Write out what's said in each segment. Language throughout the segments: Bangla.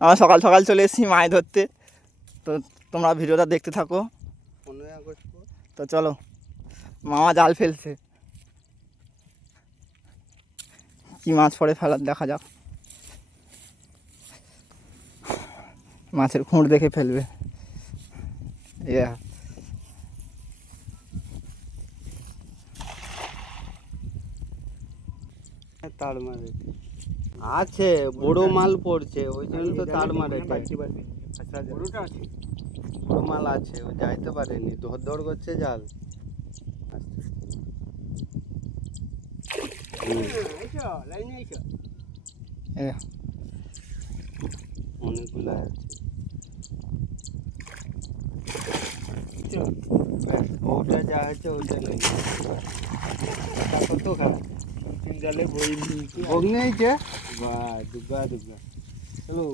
আমরা সকাল সকাল চলে এসেছি মাছ ধরতে। তো তোমরা ভিডিওটা দেখতে থাকো। তো চলো, মামা জাল ফেলছে, কি মাছ পড়ে ফেলার দেখা যাক। মাছের খুঁড় দেখে ফেলবে। তার মারে আছে, বড় মাল পড়ছে, ওই জন্য তো তার মারে। বড় মাল আছে, ও যাইতে পারেনি, ধর ধর করছে জাল। অনেকগুলো আছে। ওটা যা আছে ওটা নেই। কত খারাপ জালে ভোগ নিয়েছে। বা দুগা দুগা চলো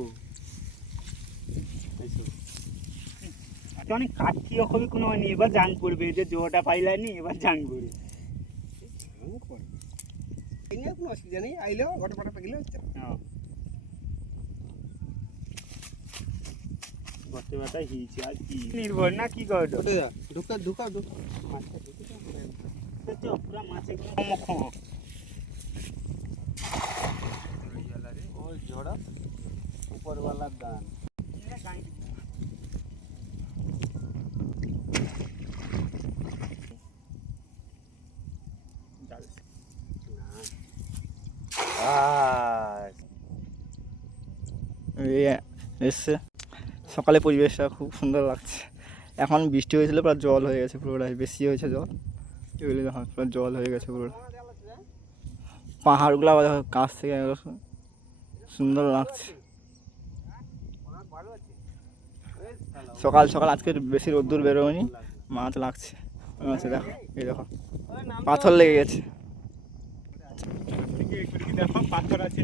অনেক কাঠিও হবে কোনো নেই। এবার জাং পড়বে, যে জোটা পাইলানি, এবার জাং পড়বে। কোনো অসুবিধা নেই, আইলেও গোটা পাটা পেলে হচ্ছে। গর্তে মাথা হিয়েছে আর কি নির্ভর না, কি করো ঢুকা ঢুকা ঢুকা পুরা মাছে ওই ঝোড়া উপরওয়ালার দান। এসছে সকালে, পরিবেশটা খুব সুন্দর লাগছে। এখন বৃষ্টি হয়েছিল, পুরো জল হয়ে গেছে, পুরোটাই বেশি হয়েছে জল। এগুলো দেখো পুরো জল হয়ে গেছে পুরো। পাহাড়গুলো আবার দেখো কাছ থেকে সুন্দর লাগছে। সকাল সকাল আজকে বেশি রোদ্দুর বেরোয়নি, মাছ লাগছে। দেখো, এই দেখো পাথর লেগে গেছে। দেখো পাথর আছে।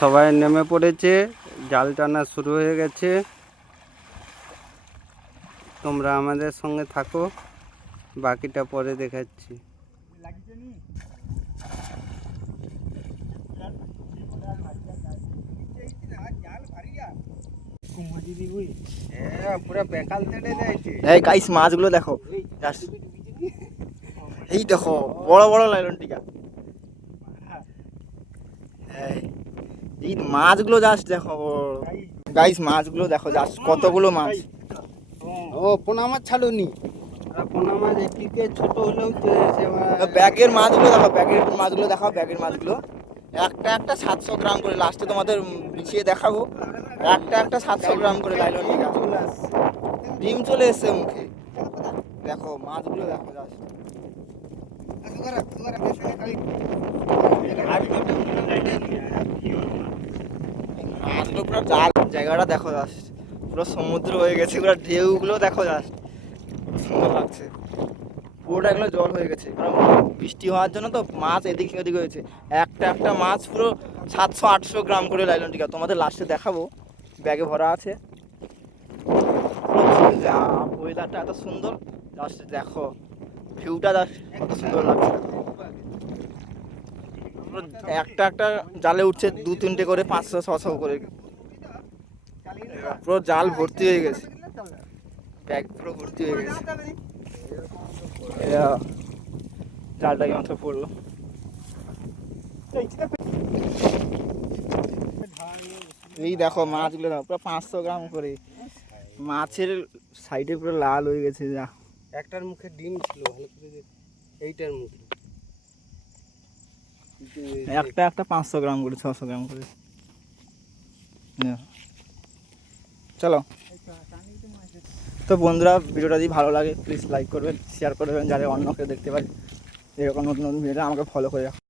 সবাই নেমে পড়েছে, জাল টানা শুরু হয়ে গেছে। তোমরা আমাদের সঙ্গে থাকো, বাকিটা পরে দেখাচ্ছি। পুরো বেকাল তেড়ে যাইছে। এই গাইস, মাছগুলো দেখো, এই দেখো বড় বড় লাইলন টিকা। এই মাছগুলো জাস্ট দেখো গাইস, মাছগুলো দেখো জাস্ট কতগুলো মাছ। ও পোনা মাছ ছাড়ুনি, পোনা মাছ একদিকে ছোট হলেও ব্যাগের মাছগুলো দেখো, ব্যাগের মাছগুলো দেখাও, ব্যাগের মাছগুলো একটা একটা 700 গ্রাম করে। লাস্টে তোমাদের বিছিয়ে দেখাবো, একটা একটা 700 গ্রাম করে লাইলন টিকা। ডিম চলে এসছে মুখে। দেখো মাছগুলো দেখো জাস্ট। মাছগুলো পুরো জাল, জায়গাটা দেখো জাস্ট, পুরো সমুদ্র হয়ে গেছে, পুরো ঢেউগুলো দেখো জাস্ট, সুন্দর লাগছে। পুরোটা এগুলো জল হয়ে গেছে, কারণ বৃষ্টি হওয়ার জন্য তো মাছ এদিক ওদিক হয়েছে। একটা একটা মাছ পুরো 700-800 গ্রাম করে লাইলন টিকা। তোমাদের লাস্টে দেখাবো, ব্যাগে ভরা আছে। ওয়েদারটা এত সুন্দর, জাস্ট দেখো ভিউটা জাস্ট কত সুন্দর লাগছে। একটা একটা জালে উঠছে 2-3টে করে, 500-600 করে, পুরো জাল ভর্তি হয়ে গেছে, ব্যাগ পুরো ভর্তি হয়ে গেছে। জালটাকে মাত্র পড়লো। এই দেখো মাছগুলো দেখো, পুরো 500 গ্রাম করে। মাছের সাইডে পুরো লাল হয়ে গেছে। যা একটার মুখে ডিম ছিল, ভালো করে এইটার মুখে একটা একটা 500 গ্রাম করে, 600 গ্রাম করে। চলো, তো বন্ধুরা ভিডিওটা যদি ভালো লাগে প্লিজ লাইক করবেন, শেয়ার করবেন, যাতে অন্যকে দেখতে পারে এরকম নতুন নতুন ভিডিওটা। আমাকে ফলো করে রাখো।